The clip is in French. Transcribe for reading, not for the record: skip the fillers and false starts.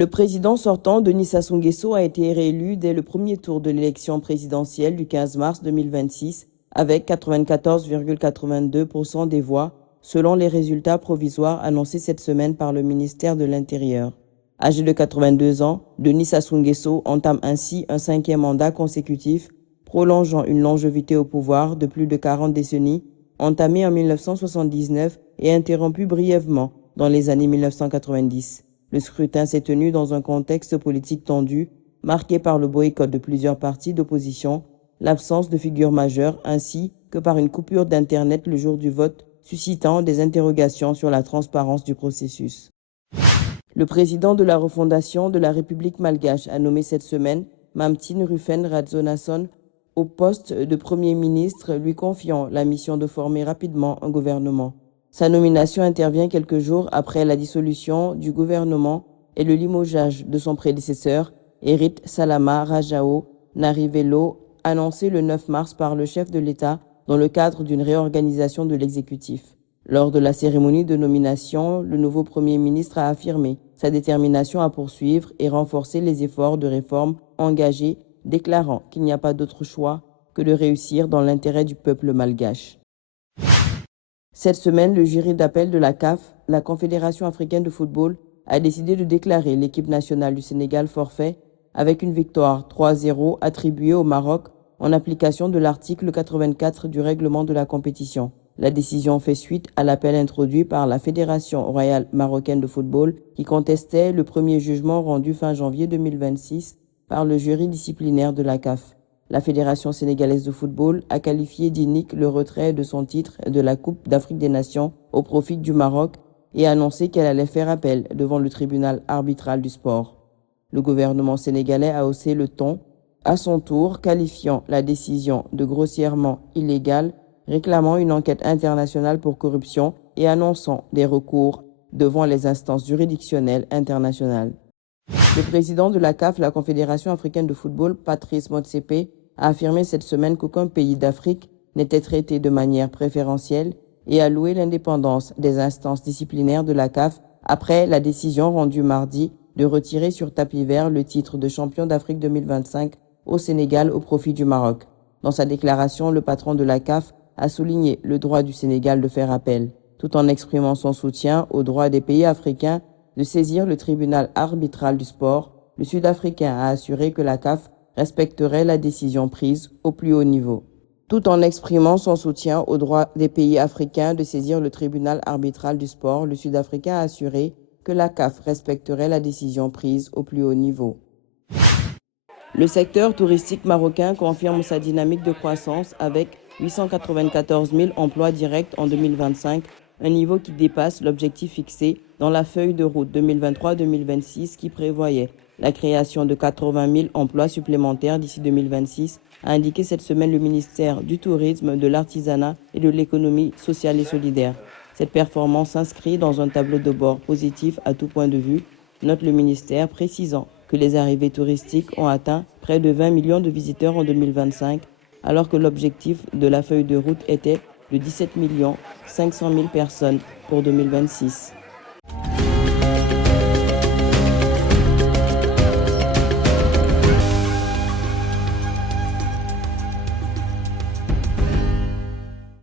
Le président sortant, Denis Sassou Nguesso, a été réélu dès le premier tour de l'élection présidentielle du 15 mars 2026 avec 94,82% des voix, selon les résultats provisoires annoncés cette semaine par le ministère de l'Intérieur. Âgé de 82 ans, Denis Sassou Nguesso entame ainsi un 5e mandat consécutif, prolongeant une longévité au pouvoir de plus de 40 décennies, entamée en 1979 et interrompue brièvement dans les années 1990. Le scrutin s'est tenu dans un contexte politique tendu, marqué par le boycott de plusieurs partis d'opposition, l'absence de figures majeures, ainsi que par une coupure d'Internet le jour du vote, suscitant des interrogations sur la transparence du processus. Le président de la refondation de la République malgache a nommé cette semaine Mamtine Rufén Ratsonasone au poste de Premier ministre, lui confiant la mission de former rapidement un gouvernement. Sa nomination intervient quelques jours après la dissolution du gouvernement et le limogeage de son prédécesseur, Erit Salama Rajao Narivelo, annoncé le 9 mars par le chef de l'État dans le cadre d'une réorganisation de l'exécutif. Lors de la cérémonie de nomination, le nouveau Premier ministre a affirmé sa détermination à poursuivre et renforcer les efforts de réforme engagés, déclarant qu'il n'y a pas d'autre choix que de réussir dans l'intérêt du peuple malgache. Cette semaine, le jury d'appel de la CAF, la Confédération africaine de football, a décidé de déclarer l'équipe nationale du Sénégal forfait avec une victoire 3-0 attribuée au Maroc en application de l'article 84 du règlement de la compétition. La décision fait suite à l'appel introduit par la Fédération royale marocaine de football qui contestait le premier jugement rendu fin janvier 2026 par le jury disciplinaire de la CAF. La Fédération sénégalaise de football a qualifié d'inique le retrait de son titre de la Coupe d'Afrique des Nations au profit du Maroc et annoncé qu'elle allait faire appel devant le tribunal arbitral du sport. Le gouvernement sénégalais a haussé le ton, à son tour qualifiant la décision de grossièrement illégale, réclamant une enquête internationale pour corruption et annonçant des recours devant les instances juridictionnelles internationales. Le président de la CAF, la Confédération africaine de football, Patrice Motsepe, a affirmé cette semaine qu'aucun pays d'Afrique n'était traité de manière préférentielle et a loué l'indépendance des instances disciplinaires de la CAF après la décision rendue mardi de retirer sur tapis vert le titre de champion d'Afrique 2025 au Sénégal au profit du Maroc. Dans sa déclaration, le patron de la CAF a souligné le droit du Sénégal de faire appel, tout en exprimant son soutien au droit des pays africains de saisir le tribunal arbitral du sport. Le Sud-Africain a assuré que la CAF respecterait la décision prise au plus haut niveau. Tout en exprimant son soutien au droit des pays africains de saisir le tribunal arbitral du sport, le Sud-Africain a assuré que la CAF respecterait la décision prise au plus haut niveau. Le secteur touristique marocain confirme sa dynamique de croissance avec 894 000 emplois directs en 2025, un niveau qui dépasse l'objectif fixé dans la feuille de route 2023-2026 qui prévoyait la création de 80 000 emplois supplémentaires d'ici 2026, a indiqué cette semaine le ministère du Tourisme, de l'Artisanat et de l'Économie sociale et solidaire. Cette performance s'inscrit dans un tableau de bord positif à tout point de vue, note le ministère, précisant que les arrivées touristiques ont atteint près de 20 millions de visiteurs en 2025, alors que l'objectif de la feuille de route était de 17 500 000 personnes pour 2026.